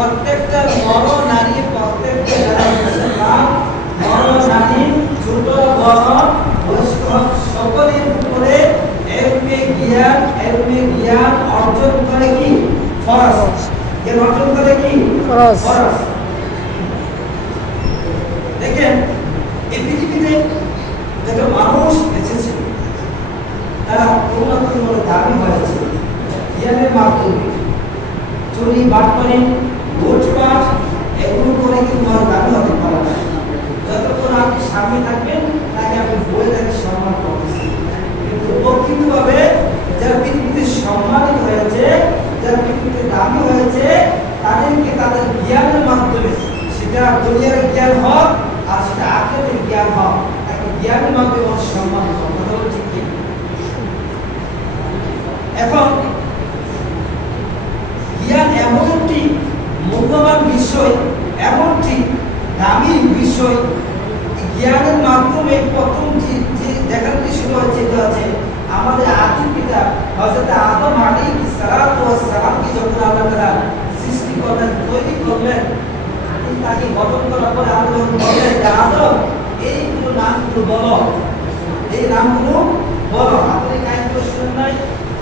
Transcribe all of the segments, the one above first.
প্রত্যেকটা নর নারী, প্রত্যেকটা যারা মুসলমান নর নারী, ছোট বড় বয়স্ক সকলের উপরে এলমে জ্ঞান অর্জন করে কি ফরজ। জ্ঞান অর্জন করে কি ফরজ। দেখেন এই পৃথিবীতে যত মানুষ এসেছে তারা কোনো না কোনো দাবি হয়েছে জ্ঞানের মাধ্যমে। চুরি বাটপারি লুটপাট এগুলো করে কিন্তু আর দাবি হতে পারে না। যতক্ষণ আপনি সামনে থাকবেন তাকে আপনি বলে তাকে সম্মান করতেছেন। কিন্তু প্রকৃতভাবে যারা পৃথিবীতে সম্মানিত হয়েছে, যারা পৃথিবীতে দামি হয়েছে, তাদেরকে তাদের জ্ঞানের মাধ্যমে, সেটা দুনিয়ার জ্ঞান হোক আর সেটা আখিরাতের জ্ঞান হোক, তাকে জ্ঞানের মাধ্যমে সম্মান হোক। কথা বলছি কি? এখন জ্ঞান এমন একটি মূল্যবান বিষয়, এমন একটি দামি বিষয়, জ্ঞানের মাধ্যমে প্রথম যে দেখাতে শুরু হয়েছে এটা হচ্ছে আমাদের আদি পিতা হযরত আদম আলাইহিস সালাতু ওয়াস সালামকে যখন আল্লাহ তাআলা সৃষ্টি করলেন, তৈরি করলেন, তাকে গঠন করার পরে আল্লাহ বললেন যে আদম এইগুলো নামগুলো বলো, এই নামগুলো বলো। আপনি কাহিনী শুনেন নাই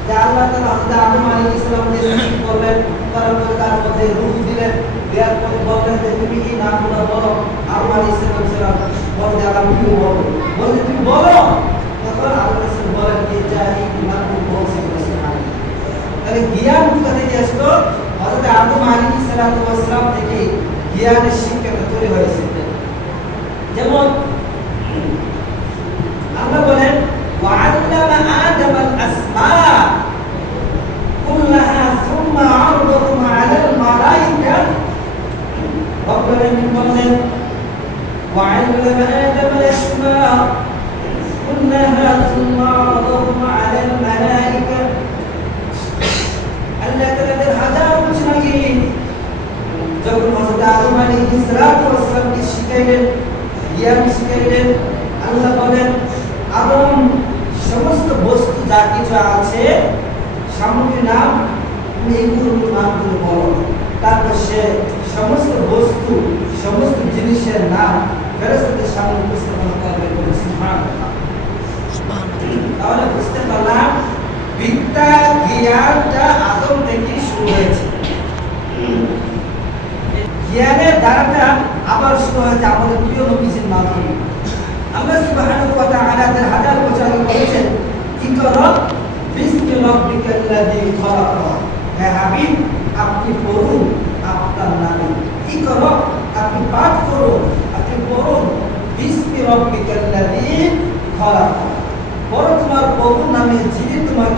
যে আল্লাহ তাআলা হযরত আদম আলাইহিস সালামকে সৃষ্টি করলেন, করার পরে তার মধ্যে রূহ দিলেন, দেওয়ার পরে বললেন যে তুমি এই নামগুলো বলো। আদম আলাইহিস সালাম বলতে আল্লাহ তুমি বলো, বলতে তুমি বলো। তখন আল্লাহ রাসূল বলেন যে যা এই নামগুলো বলছে তাহলে জ্ঞান কোথা থেকে আসলো? হযরত আদম আলাইহিস সালাম থেকে জ্ঞানের শিক্ষাটা তৈরি হয়েছে। যেমন আল্লাহ বলেন وعلم آدم الأسماء كلها ثم عرضهم على الملائكة رب العالمين বলেন وعلم آدم الأسماء كلها ثم عرضهم على الملائكة আল্লাহ তাআলা হাজার বছর আগে যখন হযরত আদম আলাইহিস সালামকে শিখাইলেন, জ্ঞান শিখাইলেন, আল্লাহ বলেন আদম সমস্ত বস্তু যা কিছু আছে সামগ্রীর নাম তুমি এইগুলোর নামগুলো বলো। তারপর সে সমস্ত বস্তু, সমস্ত জিনিসের নাম ফেরেশতাদের সামনে উপস্থাপন করবে। সুবহানাল্লাহ। তাহলে বুঝতে পারলাম বিদ্যা জ্ঞানটা আদম থেকে শুরু হয়েছে। জ্ঞানের ধারাটা আবার শুরু হয়েছে আমাদের প্রিয় নবীজির মাধ্যমে। আল্লাহ সুবহানাহু ওয়া তাআলা তার হাজার বছর আগে বলেছেন ইকরা বিসমি রাব্বিকাল্লাযী খালাক। হে হাবিব আপনি পড়ুন আপনার নামে। ইকরা আপনি পাঠ করুন, আপনি পড়ুন বিসমি রাব্বিকাল্লাযী খালাক। পড়ো তোমার প্রভুর নামে যিনি তোমাকে